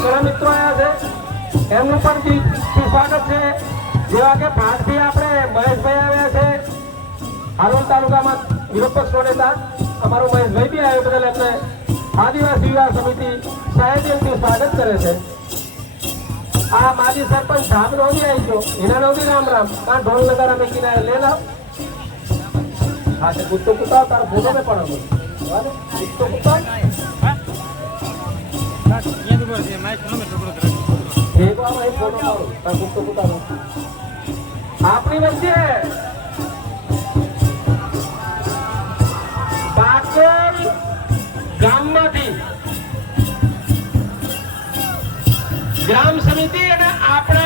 ઘણા મિત્રો આવ્યા છે એમનું પણ સ્વાગત છે જેવા કે ભાટથી આપણે મહેશભાઈ આવ્યા છે હાલોલ તાલુકામાં વિરોધ નેતા અમારો મહેશભાઈ બી આવ્યો બદલ એમને આદિવાસી વિકાસ સમિતિ સાહેબ એમનું સ્વાગત કરે છે આ માજી સરપંચ સાહેબ નો બી આવી ગયો એના નો બી રામ રામ કાં ઢોલ નગારા મેં કિનારે લે લાવ હા તે કૂદતો કૂદતા તારો ફોટો મેં પડો કૂદતો કૂદતા આપણી વચ્ચે બાકોલ ગામમાંથી ગ્રામ સમિતિ અને આપણા